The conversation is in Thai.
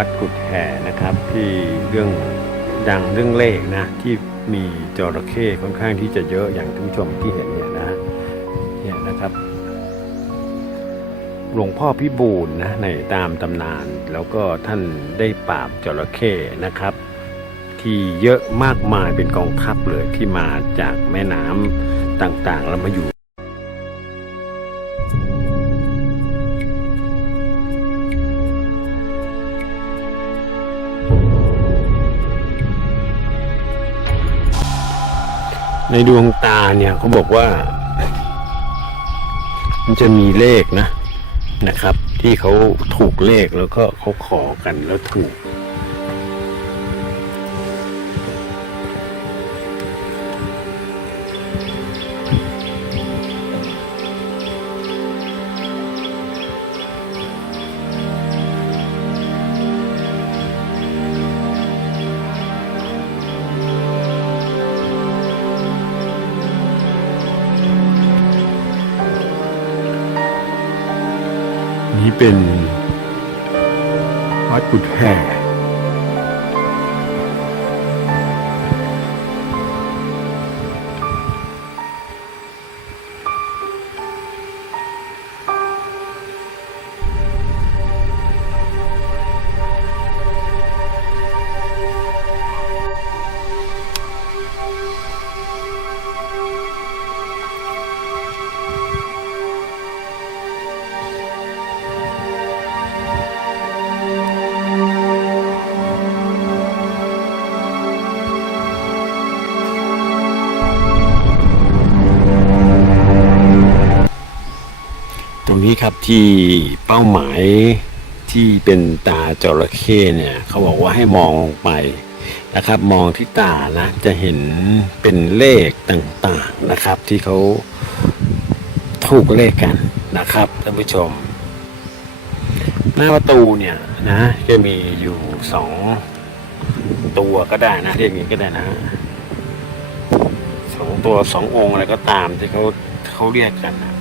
วัดกุดแห่นะครับ ที่เรื่องดังเรื่องเลขนะที่มีจระเข้ค่อนข้างที่จะเยอะอย่างท่านผู้ชมที่เห็นเนี่ยนะเนี่ยนะครับหลวงพ่อพิบูลนะในตามตำนาน แล้วก็ท่านได้ปราบจระเข้นะครับ ที่เยอะมากมายเป็นกองทัพเลยที่มาจากแม่น้ำต่างๆ แล้วมาอยู่ ในดวงตาเนี่ยเขาบอกว่า มันจะมีเลขนะนะครับ ที่เขาถูกเลขแล้วก็เขาขอกันแล้วถูก ที่เป็นวัดกุดแห่ รงนี้ครับที่เป้าหมายที่เป็นตาจระเข้เนี่ยเขาบอกว่าให้มองลงไปนะครับ มองที่ตานะจะเห็นเป็นเลขต่างๆนะครับ ที่เขาถูกเลขกันนะครับท่านผู้ชม หน้าประตูเนี่ยนะจะมีอยู่สองตัวก็ได้นะเรียกอย่างนี้ก็ได้นะสองตัวสององค์อะไรก็ตามที่เขาเขาเรียกกันนะ